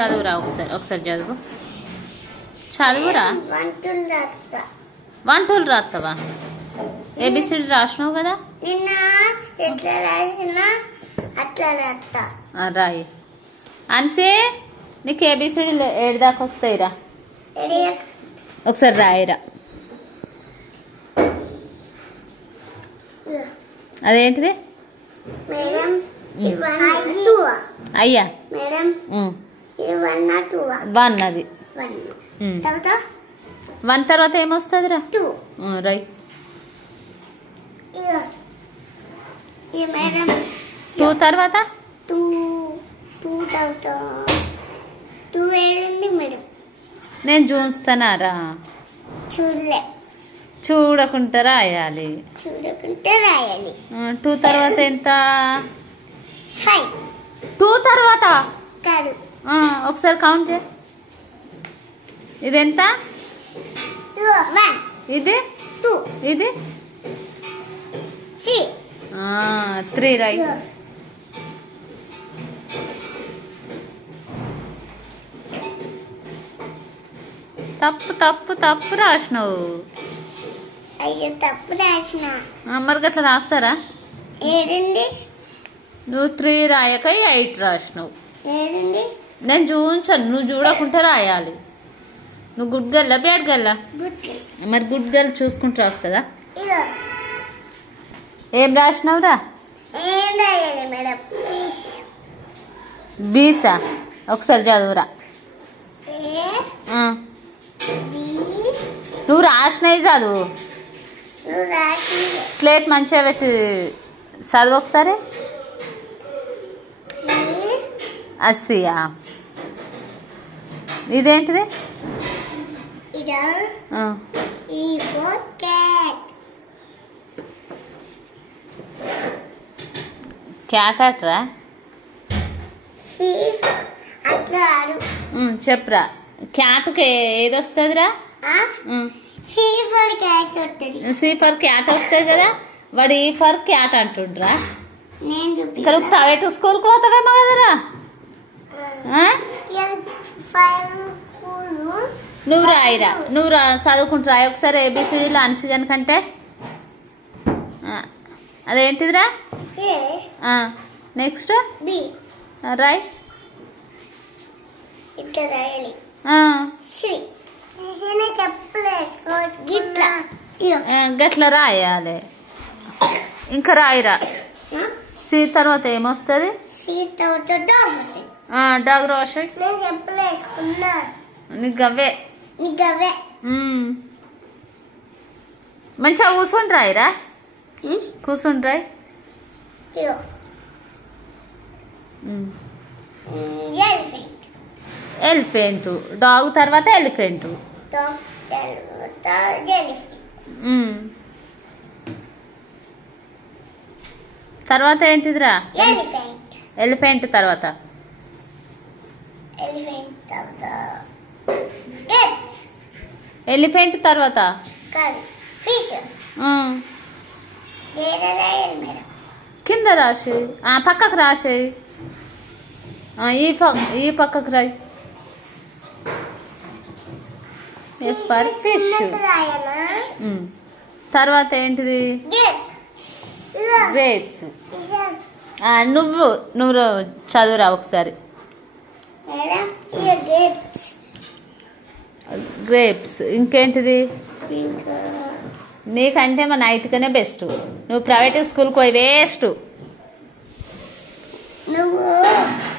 చదువురా ఒకసారి చదువు చదువురా. 1 2 రాస్తావా? ఏబిసిడి రాసినావు కదా నిన్న. ఎట్లా రాసినా అట్లా రాస్తా. రాయి. అన్సే నీకు ఏబిసిడి 7 దాకా వస్తాయిరా. ఒకసారి రాయిరా. అదేంటిది? మేడం అయ్యా మేడం 1 అది. 1 తర్వాత ఏమొస్తుందిరా? 2 రైట్. 2 తర్వాత 2 తర్వాత 2 ఏడండి మేడం. నేను చూస్తానారా? చూడకుండా రాయాలి. 2 తర్వాత ఎంత? 5. 2 తర్వాత కాదు, ఒకసారి కౌంట్ చేయి. ఇదెంత? 1 ఇది 2 ఇది 3 3 రైట్. తప్పు రాసినావు. అయ్యో తప్పు రాసిన. మరి గట్లా రాస్తారా? ఏడండి. నువ్వు 3 రాయక 8 రాసినావు. ఏడండి. నేను చూపించాను, నువ్వు చూడకుంటే రాయాలి. నువ్వు గుడ్ గర్లా బ్యాడ్ గర్లా? మరి గుడ్ గర్ల్ చూసుకుంటూ రాస్తుందా? ఏం రాసినావురా? ఏం రాయాలి మేడం? బీసా? ఒకసారి చదువురా. నువ్వు రాసినవి చదువు. స్లేట్ మంచిగా పెట్టి చదువు ఒకసారి. అస్సియా? ఇదేంటిది? క్యాట్ అట్రా? చెప్పురా. క్యాట్కి ఏది వస్తుందిరా? సి ఫర్ క్యాట్ వస్తుంది కదా. వాడు ఈ ఫర్ క్యాట్ అంటుండ్రా. ఇక్కడ ప్రైవేట్ స్కూల్కి పోతావేమో కదరా. నువ్వు రాయిరా. నువ్వు చదువుకుంటూ రాయి ఒకసారి. ఏబిసిడీలో అన్సిజన్ కంటే అదేంటిదిరా? నెక్స్ట్ రాయ్. గట్లా రాయాలి. ఇంకా రాయిరా. సి తర్వాత ఏమొస్తుంది? డాగ్ రాసి. నీకు గవ్వే మంచిగా కూర్చుండి రాయిరా. కూర్చుండి రాయి. ఎలిఫెంట్. డాగ్ తర్వాత ఎలిఫెంట్. తర్వాత ఏంటిదిరా? ఎలిఫెంట్ తర్వాత ఎలిఫెంట్ తర్వాత కింద రాసి పక్కకు రాసి ఈ పక్కకు రాయి. For fish. తర్వాత ఏంటిది? గ్రేప్స్. నువ్వు చదువురా ఒకసారి. గ్రేప్స్. ఇంకేంటిది? నీకంటే మా నైట్గానే బెస్ట్. నువ్వు ప్రైవేట్ స్కూల్కి పోయి వేస్ట్.